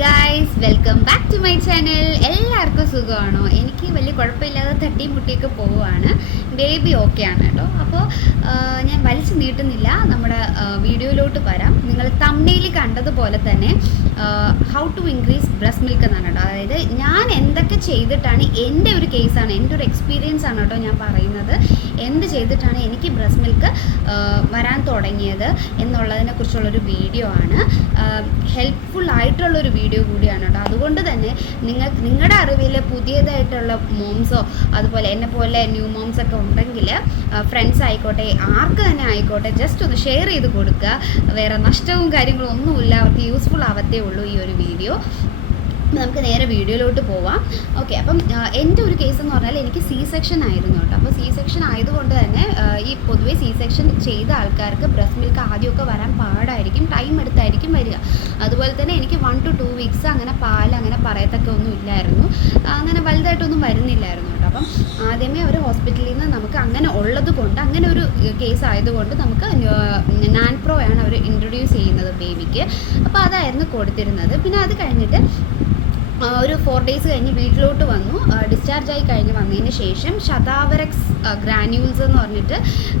Guys, welcome back to my channel. എല്ലാവർക്കും സുഖമാണോ? എനിക്ക് വലിയ കുഴപ്പമില്ലാതെ തട്ടി മുട്ടിയൊക്കെ പോവുകയാണ്. ബേബി ഓക്കെ ആണ് കേട്ടോ. അപ്പോൾ ഞാൻ വലിച്ചു നീട്ടുന്നില്ല, നമ്മുടെ വീഡിയോയിലോട്ട് വരാം. നിങ്ങൾ തംബ്നെയിൽ കണ്ടതുപോലെ തന്നെ how to increase breast milk എന്നാണ് കേട്ടോ. അതായത് ഞാൻ എന്തൊക്കെ ചെയ്തിട്ടാണ്, എൻ്റെ ഒരു കേസാണ്, എൻ്റെ ഒരു എക്സ്പീരിയൻസ് ആണ് കേട്ടോ ഞാൻ പറയുന്നത്. എന്ത് ചെയ്തിട്ടാണ് എനിക്ക് ബ്രസ്റ്റ് മിൽക്ക് വരാൻ തുടങ്ങിയത് എന്നുള്ളതിനെ കുറിച്ചുള്ളൊരു വീഡിയോ ആണ്. ഹെൽപ്ഫുൾ ആയിട്ടുള്ളൊരു വീഡിയോ കൂടിയാണ് കേട്ടോ. അതുകൊണ്ട് തന്നെ നിങ്ങളുടെ അറിവിൽ പുതിയതായിട്ടുള്ള മോംസോ അതുപോലെ എന്നെ പോലെ ന്യൂ മോംസ് ഒക്കെ ഉണ്ടെങ്കിൽ, ഫ്രണ്ട്സ് ആയിക്കോട്ടെ, ആർക്ക് തന്നെ ആയിക്കോട്ടെ, ജസ്റ്റ് ഒന്ന് ഷെയർ ചെയ്ത് കൊടുക്കുക. വേറെ നഷ്ടവും കാര്യങ്ങളും ഒന്നുമില്ല, അവർക്ക് യൂസ്ഫുൾ ആവത്തേ ഉള്ളൂ ഈ ഒരു വീഡിയോ. നമുക്ക് നേരെ വീഡിയോയിലോട്ട് പോവാം. ഓക്കെ, അപ്പം എൻ്റെ ഒരു കേസ് എന്ന് പറഞ്ഞാൽ എനിക്ക് സി സെക്ഷൻ ആയിരുന്നു കേട്ടോ. അപ്പോൾ സി സെക്ഷൻ ആയതുകൊണ്ട് തന്നെ ഈ പൊതുവേ സി സെക്ഷൻ ചെയ്ത ആൾക്കാർക്ക് ബ്രസ്റ്റ് മിൽക്ക് ആദ്യമൊക്കെ വരാൻ പാടായിരിക്കും, ടൈം എടുത്തായിരിക്കും വരിക. അതുപോലെ തന്നെ എനിക്ക് 1 to 2 വീക്സ് അങ്ങനെ പാൽ അങ്ങനെ പറയത്തൊക്കെ ഒന്നും ഇല്ലായിരുന്നു, അങ്ങനെ വലുതായിട്ടൊന്നും വരുന്നില്ലായിരുന്നു കേട്ടോ. അപ്പം ആദ്യമേ ഒരു ഹോസ്പിറ്റലിൽ നിന്ന് നമുക്ക് അങ്ങനെ ഉള്ളത് കൊണ്ട്, അങ്ങനെ ഒരു കേസ് ആയതുകൊണ്ട് നമുക്ക് നാൻപ്രോ ആണ് അവർ ഇൻട്രൊഡ്യൂസ് ചെയ്യുന്നത് ബേബിക്ക്. അപ്പോൾ അതായിരുന്നു കൊടുത്തിരുന്നത്. പിന്നെ അത് കഴിഞ്ഞിട്ട് ഒരു 4 days കഴിഞ്ഞ് വീട്ടിലോട്ട് വന്നു. ഡിസ്ചാർജായി കഴിഞ്ഞ് വന്നതിന് ശേഷം ശതാവരക്സ് ഗ്രാന്യൂൾസ് എന്ന് പറഞ്ഞിട്ട്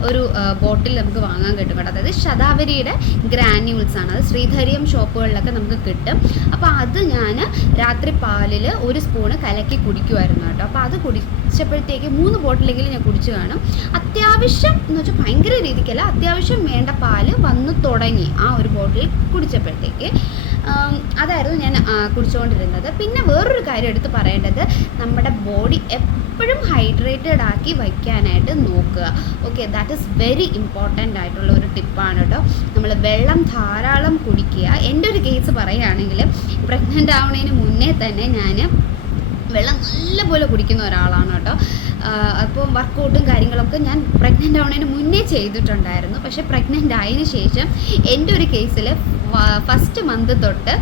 ഒരു ബോട്ടിൽ നമുക്ക് വാങ്ങാൻ കിട്ടും കേട്ടോ. അതായത് ശതാവരിയുടെ ഗ്രാന്യൂൾസ് ആണ്, അത് ശ്രീധരിയം ഷോപ്പുകളിലൊക്കെ നമുക്ക് കിട്ടും. അപ്പോൾ അത് ഞാൻ രാത്രി പാലിൽ 1 സ്പൂണ് കലക്കി കുടിക്കുമായിരുന്നു കേട്ടോ. അപ്പോൾ അത് കുടിച്ചപ്പോഴത്തേക്ക് 3 ബോട്ടിലെങ്കിലും ഞാൻ കുടിച്ചു കാണും. അത്യാവശ്യം എന്ന് വെച്ചാൽ ഭയങ്കര രീതിക്കല്ല, അത്യാവശ്യം വേണ്ട പാല് വന്നു തുടങ്ങി ആ ഒരു ബോട്ടിൽ കുടിച്ചപ്പോഴത്തേക്ക്. അതായിരുന്നു ഞാൻ കുടിച്ചുകൊണ്ടിരുന്നത്. പിന്നെ വേറൊരു കാര്യം എടുത്ത് പറയേണ്ടത്, നമ്മുടെ ബോഡി എപ്പോഴും ഹൈഡ്രേറ്റഡ് ആക്കി വയ്ക്കാനായിട്ട് നോക്കുക. Okay, that is very important ആയിട്ടുള്ള ഒരു ടിപ്പാണ് കേട്ടോ. നമ്മൾ വെള്ളം ധാരാളം കുടിക്കുക. എൻ്റെ ഒരു കേസ് പറയുകയാണെങ്കിൽ, പ്രഗ്നൻ്റ് ആവുന്നതിന് മുന്നേ തന്നെ ഞാൻ വെള്ളം നല്ലപോലെ കുടിക്കുന്ന ഒരാളാണ് കേട്ടോ. അപ്പോൾ വർക്കൗട്ടും കാര്യങ്ങളൊക്കെ ഞാൻ പ്രഗ്നൻ്റ് ആവുന്നതിന് മുന്നേ ചെയ്തിട്ടുണ്ടായിരുന്നു. പക്ഷേ പ്രഗ്നൻ്റ് ആയതിനു ശേഷം എൻ്റെ ഒരു കേസിൽ ഫസ്റ്റ് മന്ത് തൊട്ട്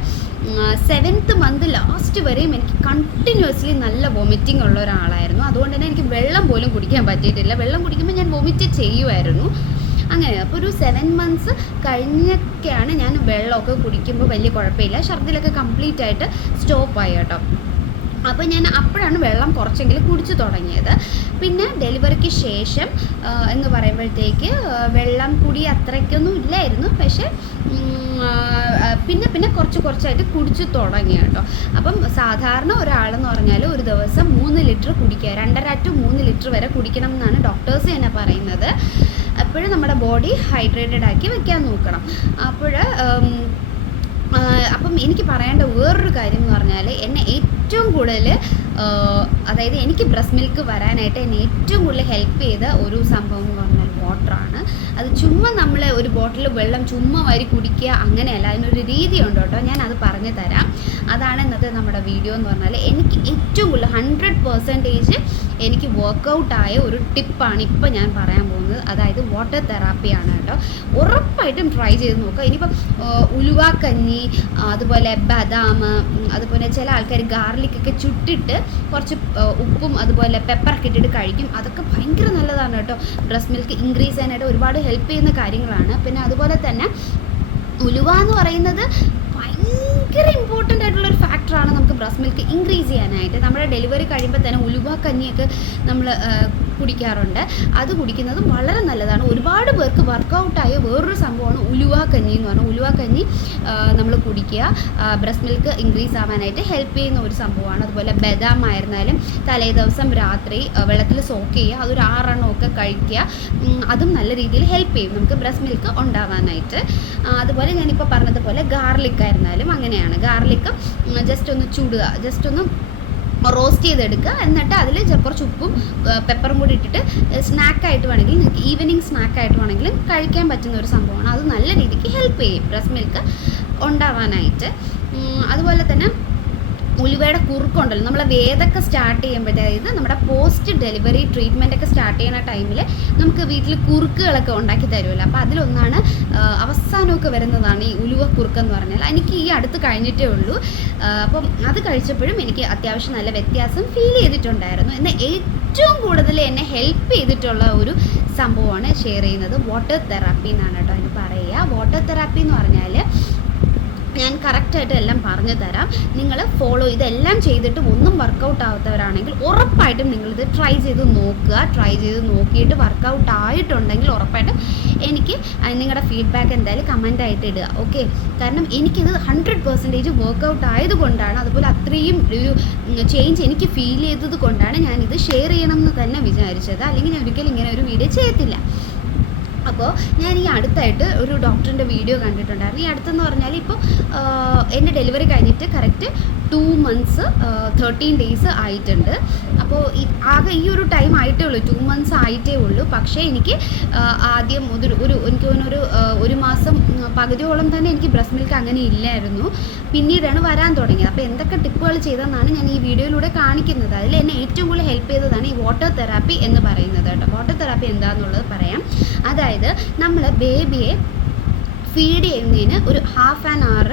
7th month ലാസ്റ്റ് വരെയും എനിക്ക് കണ്ടിന്യൂസ്ലി നല്ല വൊമിറ്റിംഗ് ഉള്ള ഒരാളായിരുന്നു. അതുകൊണ്ട് തന്നെ എനിക്ക് വെള്ളം പോലും കുടിക്കാൻ പറ്റിയിട്ടില്ല. വെള്ളം കുടിക്കുമ്പോൾ ഞാൻ വൊമിറ്റ് ചെയ്യുമായിരുന്നു. അങ്ങനെ അപ്പോൾ ഒരു 7 months കഴിഞ്ഞൊക്കെയാണ് ഞാൻ വെള്ളമൊക്കെ കുടിക്കുമ്പോൾ വലിയ കുഴപ്പമില്ല, ഛർദിലൊക്കെ കംപ്ലീറ്റ് ആയിട്ട് സ്റ്റോപ്പായി കേട്ടോ. അപ്പോൾ ഞാൻ അപ്പോഴാണ് വെള്ളം കുറച്ചെങ്കിലും കുടിച്ചു തുടങ്ങിയത്. പിന്നെ ഡെലിവറിക്ക് ശേഷം എന്ന് പറയുമ്പോഴത്തേക്ക് വെള്ളം കുടി അത്രയ്ക്കൊന്നും ഇല്ലായിരുന്നു, പക്ഷേ പിന്നെ കുറച്ചായിട്ട് കുടിച്ചു തുടങ്ങി കേട്ടോ. അപ്പം സാധാരണ ഒരാളെന്ന് പറഞ്ഞാൽ ഒരു ദിവസം 3 ലിറ്റർ കുടിക്കുക, 2.5 to 3 ലിറ്റർ വരെ കുടിക്കണം എന്നാണ് ഡോക്ടേഴ്സ് തന്നെ പറയുന്നത്. അപ്പോഴും നമ്മുടെ ബോഡി ഹൈഡ്രേറ്റഡ് ആക്കി വെക്കാൻ നോക്കണം. അപ്പം എനിക്ക് പറയേണ്ട വേറൊരു കാര്യം എന്ന് പറഞ്ഞാൽ, എന്നെ ഏറ്റവും കൂടുതൽ അതായത് എനിക്ക് ബ്രസ്റ്റ് മിൽക്ക് വരാനായിട്ട് എന്നെ ഏറ്റവും കൂടുതൽ ഹെൽപ്പ് ചെയ്ത ഒരു സംഭവം എന്ന് പറഞ്ഞാൽ വാട്ടറാണ്. അത് ചുമ്മാ നമ്മൾ ഒരു ബോട്ടിൽ വെള്ളം ചുമ്മാ വാരി കുടിക്കുക അങ്ങനെയല്ല, അതിനൊരു രീതിയുണ്ട് കേട്ടോ. ഞാൻ അത് പറഞ്ഞു തരാം. അതാണ് ഇന്നത്തെ നമ്മുടെ വീഡിയോ എന്ന് പറഞ്ഞാൽ. എനിക്ക് ഏറ്റവും കൂടുതൽ 100% എനിക്ക് വർക്കൗട്ടായ ഒരു ടിപ്പാണ് ഇപ്പോൾ ഞാൻ പറയാൻ പോകുന്നത്. അതായത് വാട്ടർ തെറാപ്പിയാണ് കേട്ടോ. ഉറപ്പായിട്ടും ട്രൈ ചെയ്ത് നോക്കുക. ഇനിയിപ്പം ഉലുവാക്കഞ്ഞി, അതുപോലെ ബദാം, അതുപോലെ ചില ആൾക്കാർ ഗാർലിക്കൊക്കെ ചുട്ടിട്ട് കുറച്ച് ഉപ്പും അതുപോലെ പെപ്പറൊക്കെ ഇട്ടിട്ട് കഴിക്കും. അതൊക്കെ ഭയങ്കര നല്ലതാണ് കേട്ടോ. ബ്രസ്റ്റ് മിൽക്ക് ഇൻക്രീസ് ചെയ്യാനായിട്ട് ഒരുപാട് ഹെൽപ്പ് ചെയ്യുന്ന കാര്യങ്ങളാണ്. പിന്നെ അതുപോലെ തന്നെ ഉലുവ എന്ന് പറയുന്നത് ഭയങ്കര ഇമ്പോർട്ടൻ്റ് ആയിട്ടുള്ളൊരു ഫാക്ടറാണ് നമുക്ക് ബ്രസ്റ്റ് മിൽക്ക് ഇൻക്രീസ് ചെയ്യാനായിട്ട്. നമ്മുടെ ഡെലിവറി കഴിയുമ്പോൾ തന്നെ ഉലുവ കഞ്ഞിയൊക്കെ നമ്മൾ കുടിക്കാറുണ്ട്. അത് കുടിക്കുന്നതും വളരെ നല്ലതാണ്. ഒരുപാട് പേർക്ക് വർക്കൗട്ടായ വേറൊരു സംഭവമാണ് ഉലുവ കഞ്ഞി എന്ന് പറഞ്ഞാൽ. ഉലുവ കഞ്ഞി നമ്മൾ കുടിക്കുക, ബ്രസ്റ്റ് മിൽക്ക് ഇൻക്രീസ് ആവാനായിട്ട് ഹെൽപ്പ് ചെയ്യുന്ന ഒരു സംഭവമാണ്. അതുപോലെ ബദാം ആയിരുന്നാലും തലേ ദിവസം രാത്രി വെള്ളത്തിൽ സോക്ക് ചെയ്യുക, അതൊരു 6 എണ്ണമൊക്കെ കഴിക്കുക. അതും നല്ല രീതിയിൽ ഹെൽപ്പ് ചെയ്യും നമുക്ക് ബ്രസ്റ്റ് മിൽക്ക് ഉണ്ടാവാനായിട്ട്. അതുപോലെ ഞാനിപ്പോൾ പറഞ്ഞതുപോലെ ഗാർലിക് ആയിരുന്നാലും അങ്ങനെയാണ്. ഗാർലിക്ക് ജസ്റ്റ് ഒന്ന് ചുടുക, ജസ്റ്റ് ഒന്ന് റോസ്റ്റ് ചെയ്തെടുക്കുക. എന്നിട്ട് അതിൽ കുറച്ച് ഉപ്പും പെപ്പറും കൂടി ഇട്ടിട്ട് സ്നാക്കായിട്ട് വേണമെങ്കിൽ, നിങ്ങൾക്ക് ഈവനിങ് സ്നാക്കായിട്ട് വേണമെങ്കിലും കഴിക്കാൻ പറ്റുന്ന ഒരു സംഭവമാണ്. അത് നല്ല രീതിക്ക് ഹെൽപ്പ് ചെയ്യും ബ്രസ്റ്റ് മിൽക്ക് ഉണ്ടാവാനായിട്ട്. അതുപോലെ തന്നെ ഉലുവയുടെ കുറുക്കുണ്ടല്ലോ, നമ്മളെ വേദമൊക്കെ സ്റ്റാർട്ട് ചെയ്യുമ്പോഴത്തേത് നമ്മുടെ പോസ്റ്റ് ഡെലിവറി ട്രീറ്റ്മെൻ്റ് ഒക്കെ സ്റ്റാർട്ട് ചെയ്യുന്ന ടൈമിൽ നമുക്ക് വീട്ടിൽ കുറുക്കുകളൊക്കെ ഉണ്ടാക്കി തരുമല്ലോ. അപ്പോൾ അതിലൊന്നാണ് അവസാനമൊക്കെ വരുന്നതാണ് ഈ ഉലുവ കുറുക്കെന്ന് പറഞ്ഞാൽ. എനിക്ക് ഈ അടുത്ത് കഴിഞ്ഞിട്ടേ ഉള്ളൂ. അപ്പം അത് കഴിച്ചപ്പോഴും എനിക്ക് അത്യാവശ്യം നല്ല വ്യത്യാസം ഫീൽ ചെയ്തിട്ടുണ്ടായിരുന്നു. എന്നാൽ ഏറ്റവും കൂടുതൽ എന്നെ ഹെൽപ്പ് ചെയ്തിട്ടുള്ള ഒരു സംഭവമാണ് ഷെയർ ചെയ്യുന്നത്. വാട്ടർ തെറാപ്പി എന്നാണ് കേട്ടോ അതിന് പറയുക. വാട്ടർ തെറാപ്പി എന്ന് പറഞ്ഞാൽ ഞാൻ കറക്റ്റായിട്ട് എല്ലാം പറഞ്ഞു തരാം. നിങ്ങൾ ഫോളോ ഇതെല്ലാം ചെയ്തിട്ട് ഒന്നും വർക്കൗട്ട് ആവാത്തവരാണെങ്കിൽ ഉറപ്പായിട്ടും നിങ്ങളിത് ട്രൈ ചെയ്ത് നോക്കുക. ട്രൈ ചെയ്ത് നോക്കിയിട്ട് വർക്കൗട്ട് ആയിട്ടുണ്ടെങ്കിൽ ഉറപ്പായിട്ടും എനിക്ക് നിങ്ങളുടെ ഫീഡ്ബാക്ക് എന്തായാലും കമൻ്റായിട്ട് ഇടുക. ഓക്കെ, കാരണം എനിക്കിത് 100% വർക്കൗട്ട് ആയതുകൊണ്ടാണ്, അതുപോലെ അത്രയും ഒരു ചേഞ്ച് എനിക്ക് ഫീൽ ചെയ്തത് കൊണ്ടാണ് ഞാനിത് ഷെയർ ചെയ്യണം എന്ന് തന്നെ വിചാരിച്ചത്. അല്ലെങ്കിൽ ഞാൻ ഒരിക്കലും ഇങ്ങനെ ഒരു വീഡിയോ ചെയ്യത്തില്ല. അപ്പോൾ ഞാൻ ഈ അടുത്തായിട്ട് ഒരു ഡോക്ടറിൻ്റെ വീഡിയോ കണ്ടിട്ടുണ്ടായിരുന്നു. ഈ അടുത്തെന്ന് പറഞ്ഞാൽ ഇപ്പോൾ എൻ്റെ ഡെലിവറി കഴിഞ്ഞിട്ട് കറക്റ്റ് 2 months 13 days ആയിട്ടുണ്ട്. അപ്പോൾ ആകെ ഈ ഒരു ടൈം ആയിട്ടേ ഉള്ളൂ, 2 months ആയിട്ടേ ഉള്ളൂ. പക്ഷേ എനിക്ക് ആദ്യം എനിക്ക് തോന്നുന്നൊരു 1 മാസം പകുതിയോളം തന്നെ എനിക്ക് ബ്രസ്റ്റ് മിൽക്ക് അങ്ങനെ ഇല്ലായിരുന്നു. പിന്നീടാണ് വരാൻ തുടങ്ങിയത്. അപ്പോൾ എന്തൊക്കെ ടിപ്പുകൾ ചെയ്തതെന്നാണ് ഞാൻ ഈ വീഡിയോയിലൂടെ കാണിക്കുന്നത്. അതിൽ എന്നെ ഏറ്റവും കൂടുതൽ ഹെൽപ്പ് ചെയ്തതാണ് ഈ വാട്ടർ തെറാപ്പി എന്ന് പറയുന്നത് കേട്ടോ. വാട്ടർ തെറാപ്പി എന്താണെന്നുള്ളത് പറയാം. അതായത് നമ്മൾ ബേബിയെ ഫീഡ് ചെയ്യുന്നതിന് ഒരു 1/2 hour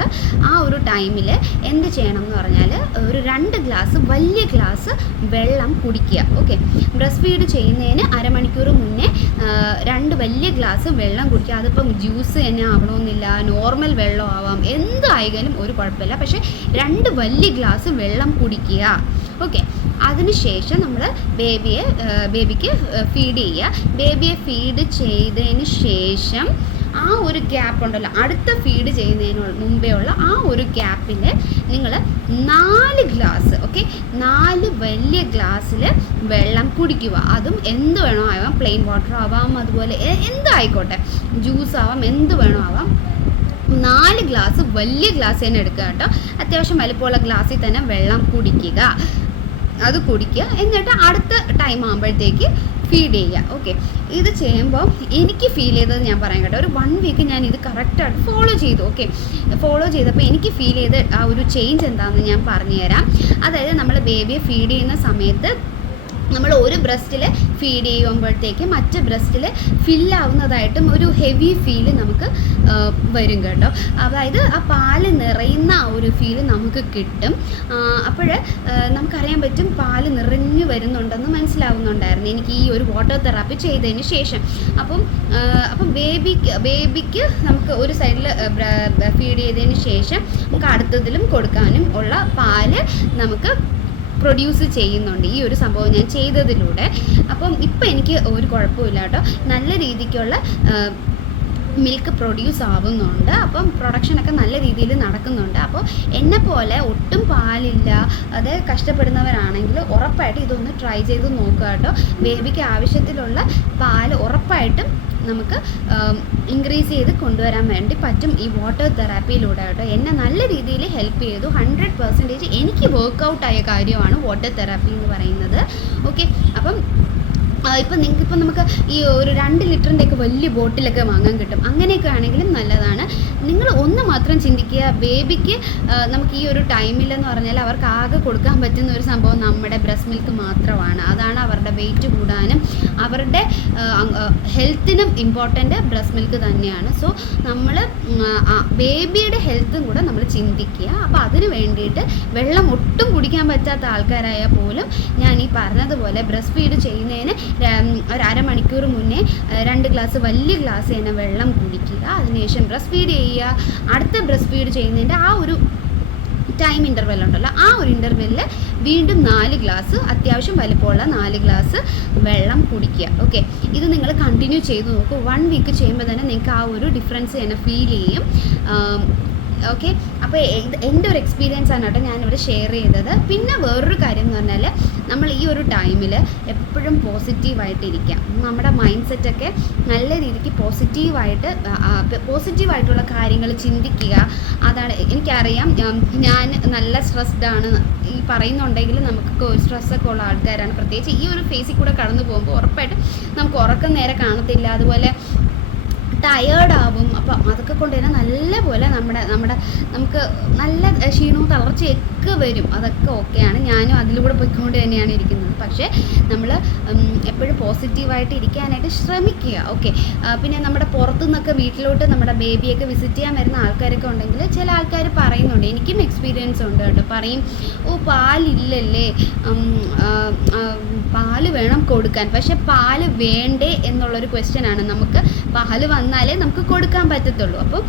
ആ ഒരു ടൈമിൽ എന്ത് ചെയ്യണം എന്ന് പറഞ്ഞാൽ ഒരു 2 ഗ്ലാസ് വലിയ ഗ്ലാസ് വെള്ളം കുടിക്കുക. ഓക്കെ, ബ്രസ്റ്റ് ഫീഡ് ചെയ്യുന്നതിന് അരമണിക്കൂർ മുന്നേ 2 വലിയ ഗ്ലാസ് വെള്ളം കുടിക്കുക. അതിപ്പം ജ്യൂസ് തന്നെ ആവണമെന്നില്ല, നോർമൽ വെള്ളം ആവാം, എന്തായാലും ഒരു കുഴപ്പമില്ല. പക്ഷേ 2 വലിയ ഗ്ലാസ് വെള്ളം കുടിക്കുക. ഓക്കെ, അതിനുശേഷം നമ്മൾ ബേബിക്ക് ഫീഡ് ചെയ്യുക. ബേബിയെ ഫീഡ് ചെയ്തതിന് ശേഷം ആ ഒരു ഗ്യാപ്പ് ഉണ്ടല്ലോ, അടുത്ത ഫീഡ് ചെയ്യുന്നതിന് മുമ്പേ ഉള്ള ആ ഒരു ഗ്യാപ്പിൽ നിങ്ങൾ 4 ഗ്ലാസ്, ഓക്കെ, 4 വലിയ ഗ്ലാസ്സിൽ വെള്ളം കുടിക്കുക. അതും എന്ത് വേണോ ആവാം, പ്ലെയിൻ വാട്ടർ ആവാം, അതുപോലെ എന്തായിക്കോട്ടെ, ജ്യൂസ് ആവാം, എന്ത് വേണോ ആവാം. 4 ഗ്ലാസ് വലിയ ഗ്ലാസ് തന്നെ എടുക്കുക കേട്ടോ. അത്യാവശ്യം വലിപ്പമുള്ള ഗ്ലാസ്സിൽ തന്നെ വെള്ളം കുടിക്കുക. അത് കുടിക്കുക. എന്നിട്ട് അടുത്ത ടൈം ആകുമ്പോഴത്തേക്ക് ഫീഡ് ചെയ്യുക. ഓക്കെ, ഇത് ചെയ്യുമ്പോൾ എനിക്ക് ഫീൽ ചെയ്തത് ഞാൻ പറയാം കേട്ടോ. ഒരു 1 week ഞാൻ ഇത് കറക്റ്റായിട്ട് ഫോളോ ചെയ്തു. ഓക്കെ, ഫോളോ ചെയ്തപ്പോൾ എനിക്ക് ഫീൽ ചെയ്ത ആ ഒരു ചേഞ്ച് എന്താണെന്ന് ഞാൻ പറഞ്ഞുതരാം. അതായത് നമ്മൾ ബേബിയെ ഫീഡ് ചെയ്യുന്ന സമയത്ത് നമ്മൾ ഒരു ബ്രസ്റ്റിൽ ഫീഡ് ചെയ്യുമ്പോഴത്തേക്ക് മറ്റ് ബ്രസ്റ്റിൽ ഫില്ലാവുന്നതായിട്ടും ഒരു ഹെവി ഫീല് നമുക്ക് വരും കേട്ടോ. അതായത് ആ പാല് നിറയുന്ന ആ ഒരു ഫീല് നമുക്ക് കിട്ടും. അപ്പോൾ നമുക്കറിയാൻ പറ്റും പാല് നിറഞ്ഞു വരുന്നുണ്ടെന്ന് മനസ്സിലാവുന്നുണ്ടായിരുന്നു എനിക്ക് ഈ ഒരു വാട്ടർ തെറാപ്പി ചെയ്തതിന് ശേഷം. അപ്പം ബേബിക്ക് നമുക്ക് ഒരു സൈഡിൽ ഫീഡ് ചെയ്തതിന് ശേഷം നമുക്ക് അടുത്തതിലും കൊടുക്കാനും ഉള്ള പാല് നമുക്ക് പ്രൊഡ്യൂസ് ചെയ്യുന്നുണ്ട് ഈ ഒരു സംഭവം ഞാൻ ചെയ്തതിലൂടെ. അപ്പം ഇപ്പം എനിക്ക് ഒരു കുഴപ്പമില്ല കേട്ടോ, നല്ല രീതിക്കുള്ള മിൽക്ക് പ്രൊഡ്യൂസ് ആവുന്നുണ്ട്. അപ്പം പ്രൊഡക്ഷനൊക്കെ നല്ല രീതിയിൽ നടക്കുന്നുണ്ട്. അപ്പോൾ എന്നെപ്പോലെ ഒട്ടും പാലില്ല അത് കഷ്ടപ്പെടുന്നവരാണെങ്കിൽ ഉറപ്പായിട്ട് ഇതൊന്ന് ട്രൈ ചെയ്ത് നോക്കുക കേട്ടോ. ബേബിക്ക് ആവശ്യത്തിലുള്ള പാൽ ഉറപ്പായിട്ടും നമുക്ക് ഇൻക്രീസ് ചെയ്ത് കൊണ്ടുവരാൻ വേണ്ടി പറ്റും ഈ വാട്ടർ തെറാപ്പിയിലൂടെ കേട്ടോ. എന്നെ നല്ല രീതിയിൽ ഹെൽപ്പ് ചെയ്തു. 100% എനിക്ക് വർക്കൗട്ടായ കാര്യമാണ് വാട്ടർ തെറാപ്പി എന്ന് പറയുന്നത്. ഓക്കെ, അപ്പം ഇപ്പം നമുക്ക് ഈ ഒരു 2 ലിറ്ററിൻ്റെയൊക്കെ വലിയ ബോട്ടിലൊക്കെ വാങ്ങാൻ കിട്ടും. അങ്ങനെയൊക്കെ ആണെങ്കിലും നല്ലതാണ്. നിങ്ങൾ ഒന്ന് മാത്രം ചിന്തിക്കുക, ബേബിക്ക് നമുക്ക് ഈ ഒരു ടൈമിലെന്ന് പറഞ്ഞാൽ അവർക്ക് ആകെ കൊടുക്കാൻ പറ്റുന്ന ഒരു സംഭവം നമ്മുടെ ബ്രസ്റ്റ് മിൽക്ക് മാത്രമാണ്. അതാണ് അവരുടെ വെയിറ്റ് കൂടാനും അവരുടെ ഹെൽത്തിനും ഇമ്പോർട്ടൻ്റ് ബ്രസ്റ്റ് മിൽക്ക് തന്നെയാണ്. സോ നമ്മൾ ബേബിയുടെ ഹെൽത്തും കൂടെ നമ്മൾ ചിന്തിക്കുക. അപ്പോൾ അതിന് വേണ്ടിയിട്ട് വെള്ളം ഒട്ടും കുടിക്കാൻ പറ്റാത്ത ആൾക്കാരായാൽ പോലും ഞാൻ ഈ പറഞ്ഞതുപോലെ ബ്രസ്റ്റ് ഫീഡ് ചെയ്യുന്നതിന് ഒരു അരമണിക്കൂർ മുന്നേ 2 ഗ്ലാസ് വലിയ ഗ്ലാസ് തന്നെ വെള്ളം കുടിക്കുക. അതിനുശേഷം ബ്രസ്റ്റ് ഫീഡ് ചെയ്യുക. അടുത്ത ബ്രസ്റ്റ് ഫീഡ് ചെയ്യുന്നതിൻ്റെ ആ ഒരു ടൈം ഇൻ്റർവെൽ ഉണ്ടല്ലോ, ആ ഒരു ഇൻ്റർവെല്ലിൽ വീണ്ടും 4 ഗ്ലാസ് അത്യാവശ്യം വലിപ്പമുള്ള 4 ഗ്ലാസ് വെള്ളം കുടിക്കുക. ഓക്കെ, ഇത് നിങ്ങൾ കണ്ടിന്യൂ ചെയ്ത് നോക്കൂ. 1 week ചെയ്യുമ്പോൾ തന്നെ നിങ്ങൾക്ക് ആ ഒരു ഡിഫറൻസ് തന്നെ ഫീൽ ചെയ്യും. ഓക്കെ, അപ്പോൾ എൻ്റെ ഒരു എക്സ്പീരിയൻസ് ആണ് കേട്ടോ ഞാനിവിടെ ഷെയർ ചെയ്തത്. പിന്നെ വേറൊരു കാര്യം എന്ന് പറഞ്ഞാൽ നമ്മൾ ഈ ഒരു ടൈമിൽ എപ്പോഴും പോസിറ്റീവായിട്ടിരിക്കുക. നമ്മുടെ മൈൻഡ് സെറ്റൊക്കെ നല്ല രീതിക്ക് പോസിറ്റീവായിട്ടുള്ള കാര്യങ്ങൾ ചിന്തിക്കുക. അതാണ് എനിക്കറിയാം, ഞാൻ നല്ല സ്ട്രെസ്ഡ് ആണ് ഈ പറയുന്നുണ്ടെങ്കിൽ നമുക്ക് സ്ട്രെസ്സൊക്കെ ഉള്ള ആൾക്കാരാണ്. പ്രത്യേകിച്ച് ഈ ഒരു ഫേസിൽ കൂടെ കടന്നു പോകുമ്പോൾ ഉറപ്പായിട്ടും നമുക്ക് ഉറക്കം നേരെ കാണത്തില്ല, അതുപോലെ ടയേർഡാവും. അപ്പം അതൊക്കെ കൊണ്ട് തന്നെ നല്ലപോലെ നമുക്ക് നല്ല ക്ഷീണവും തളർച്ചയൊക്കെ വരും. അതൊക്കെ ഓക്കെയാണ്, ഞാനും അതിലൂടെ പോയിക്കൊണ്ട് തന്നെയാണ് ഇരിക്കുന്നത്. പക്ഷേ നമ്മൾ എപ്പോഴും പോസിറ്റീവായിട്ട് ഇരിക്കാനായിട്ട് ശ്രമിക്കുക. ഓക്കെ, പിന്നെ നമ്മുടെ പുറത്തുനിന്നൊക്കെ വീട്ടിലോട്ട് നമ്മുടെ ബേബിയൊക്കെ വിസിറ്റ് ചെയ്യാൻ വരുന്ന ആൾക്കാരൊക്കെ ഉണ്ടെങ്കിൽ ചില ആൾക്കാർ പറയുന്നുണ്ട്, എനിക്കും എക്സ്പീരിയൻസ് ഉണ്ട് കേട്ടോ, പറയും പാലില്ലല്ലേ, പാല് വേണം കൊടുക്കാൻ. പക്ഷെ പാല് വേണ്ടേ എന്നുള്ളൊരു ക്വസ്റ്റ്യനാണ്. നമുക്ക് പാല് വന്നാലേ നമുക്ക് കൊടുക്കാൻ പറ്റത്തുള്ളൂ. അപ്പം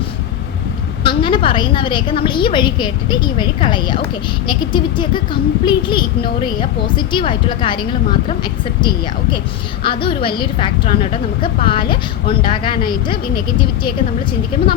അങ്ങനെ പറയുന്നവരെയൊക്കെ നമ്മൾ ഈ വഴി കേട്ടിട്ട് ഈ വഴി കളയുക. ഓക്കെ, നെഗറ്റിവിറ്റിയൊക്കെ കംപ്ലീറ്റ്ലി ഇഗ്നോർ ചെയ്യുക, പോസിറ്റീവായിട്ടുള്ള കാര്യങ്ങൾ മാത്രം അക്സെപ്റ്റ് ചെയ്യുക. ഓക്കെ, അതൊരു വലിയൊരു ഫാക്ടറാണ് കേട്ടോ നമുക്ക് പാല് ഉണ്ടാകാനായിട്ട്. ഈ നെഗറ്റിവിറ്റിയൊക്കെ നമ്മൾ ചിന്തിക്കുമ്പോൾ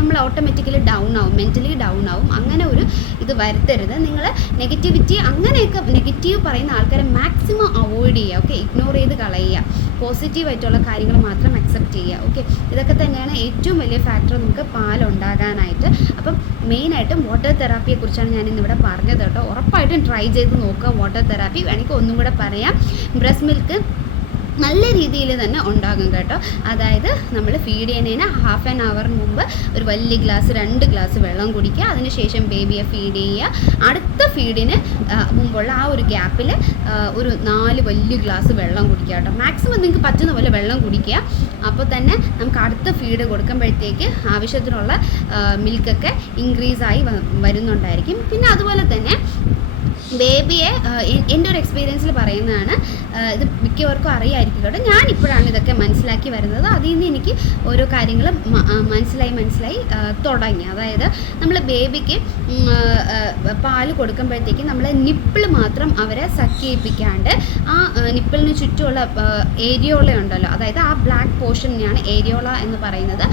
നമ്മൾ ഓട്ടോമാറ്റിക്കലി ഡൗൺ ആവും, മെൻ്റലി ഡൗൺ ആവും. അങ്ങനെ ഒരു ഇത് വരുത്തരുത്. നിങ്ങൾ നെഗറ്റിവിറ്റി അങ്ങനെയൊക്കെ നെഗറ്റീവ് പറയുന്ന ആൾക്കാരെ മാക്സിമം അവോയ്ഡ് ചെയ്യുക. ഓക്കെ, ഇഗ്നോർ ചെയ്ത് കളയുക, പോസിറ്റീവായിട്ടുള്ള കാര്യങ്ങൾ മാത്രം അക്സെപ്റ്റ് ചെയ്യുക. ഓക്കെ, ഇതൊക്കെ തന്നെയാണ് ഏറ്റവും വലിയ ഫാക്ടർ നമുക്ക് പാലുണ്ടാകാനായിട്ട്. അപ്പം മെയിനായിട്ടും വാട്ടർ തെറാപ്പിയെക്കുറിച്ചാണ് ഞാൻ ഇന്നിവിടെ പറഞ്ഞത് കേട്ടോ. ഉറപ്പായിട്ടും ട്രൈ ചെയ്ത് നോക്കുക വാട്ടർ തെറാപ്പി. വേണമെങ്കിൽ ഒന്നും കൂടെ പറയാം, ബ്രസ്റ്റ് മിൽക്ക് നല്ല രീതിയിൽ തന്നെ ഉണ്ടാകും കേട്ടോ. അതായത് നമ്മൾ ഫീഡ് ചെയ്യുന്നതിന് ഹാഫ് ആൻ അവറിന് മുമ്പ് ഒരു വലിയ ഗ്ലാസ് 2 ഗ്ലാസ് വെള്ളം കുടിക്കുക. അതിനുശേഷം ബേബിയെ ഫീഡ് ചെയ്യുക. അടുത്ത ഫീഡിന് മുമ്പുള്ള ആ ഒരു ഗ്യാപ്പിൽ ഒരു 4 വലിയ ഗ്ലാസ് വെള്ളം കുടിക്കുക കേട്ടോ. മാക്സിമം നിങ്ങൾക്ക് പറ്റുന്ന പോലെ വെള്ളം കുടിക്കുക. അപ്പോൾ തന്നെ നമുക്ക് അടുത്ത ഫീഡ് കൊടുക്കുമ്പോഴത്തേക്ക് ആവശ്യത്തിനുള്ള മിൽക്കൊക്കെ ഇൻക്രീസായി വരുന്നുണ്ടായിരിക്കും. പിന്നെ അതുപോലെ തന്നെ ബേബിയെ എൻ്റെ ഒരു എക്സ്പീരിയൻസിൽ പറയുന്നതാണ്, ഇത് മിക്കവർക്കും അറിയായിരിക്കും കേട്ടോ. ഞാനിപ്പോഴാണ് ഇതൊക്കെ മനസ്സിലാക്കി വരുന്നത്. അതിൽ നിന്ന് എനിക്ക് ഓരോ കാര്യങ്ങളും മനസ്സിലായി തുടങ്ങി. അതായത് നമ്മൾ ബേബിക്ക് പാല് കൊടുക്കുമ്പോഴത്തേക്ക് നമ്മൾ നിപ്പിൾ മാത്രം അവരെ സക്കിയിപ്പിക്കാണ്ട് ആ നിപ്പിളിന് ചുറ്റുമുള്ള ഏരിയോള ഉണ്ടല്ലോ, അതായത് ആ ബ്ലാക്ക് പോർഷനെയാണ് ഏരിയോള എന്ന് പറയുന്നത്,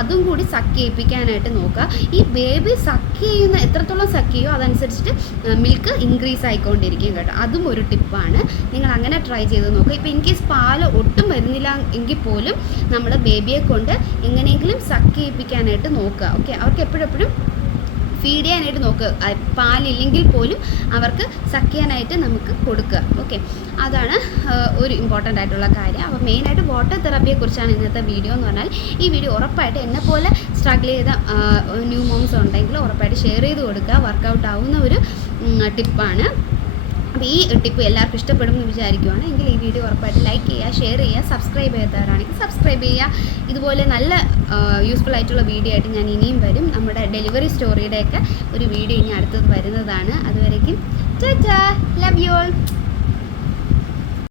അതും കൂടി സക്കിയിപ്പിക്കാനായിട്ട് നോക്കുക. ഈ ബേബി സക്ക് ചെയ്യുന്ന എത്രത്തോളം സക്ക് ചെയ്യുമോ അതനുസരിച്ചിട്ട് മിൽക്ക് ഇൻക്രീസ് ആയിക്കൊണ്ടിരിക്കും കേട്ടോ. അതും ഒരു ടിപ്പാണ്, നിങ്ങൾ അങ്ങനെ ട്രൈ ചെയ്ത് നോക്കുക. ഇപ്പോൾ ഇൻ കേസ് പാല് ഒട്ടും വരുന്നില്ല എങ്കിൽ പോലും നമ്മൾ ബേബിയെ കൊണ്ട് എങ്ങനെയെങ്കിലും സക്ക് ചെയ്യിപ്പിക്കാനായിട്ട് നോക്കുക. ഓക്കെ, അവർക്ക് എപ്പോഴെപ്പോഴും ഫീഡ് ചെയ്യാനായിട്ട് നോക്കുക. പാലില്ലെങ്കിൽ പോലും അവർക്ക് സക്ക് ചെയ്യാനായിട്ട് നമുക്ക് കൊടുക്കുക. ഓക്കെ, അതാണ് ഒരു ഇമ്പോർട്ടൻ്റ് ആയിട്ടുള്ള കാര്യം. അപ്പോൾ മെയിനായിട്ട് വാട്ടർ തെറാപ്പിയെക്കുറിച്ചാണ് ഇന്നത്തെ വീഡിയോ എന്ന് പറഞ്ഞാൽ. ഈ വീഡിയോ ഉറപ്പായിട്ട് എന്നെപ്പോലെ സ്ട്രഗിൾ ചെയ്ത ന്യൂ മോംസ് ഉണ്ടെങ്കിൽ ഉറപ്പായിട്ട് ഷെയർ ചെയ്ത് കൊടുക്കുക. വർക്കൗട്ട് ആവുന്ന ഒരു ടിപ്പാണ്. അപ്പോൾ ഈ ടിപ്പ് എല്ലാവർക്കും ഇഷ്ടപ്പെടും എന്ന് വിചാരിക്കുവാണ്. എങ്കിൽ ഈ വീഡിയോ ഉറപ്പായിട്ട് ലൈക്ക് ചെയ്യുക, ഷെയർ ചെയ്യുക, സബ്സ്ക്രൈബ് ചെയ്യാത്തവരാണെങ്കിൽ സബ്സ്ക്രൈബ് ചെയ്യുക. ഇതുപോലെ നല്ല യൂസ്ഫുൾ ആയിട്ടുള്ള വീഡിയോ ആയിട്ട് ഞാൻ ഇനിയും വരും. നമ്മുടെ ഡെലിവറി സ്റ്റോറിയുടെയൊക്കെ ഒരു വീഡിയോ ഇനി അടുത്തത് വരുന്നതാണ്. അതുവരേക്കും ടാറ്റാ, ലവ് യു ഓൾ.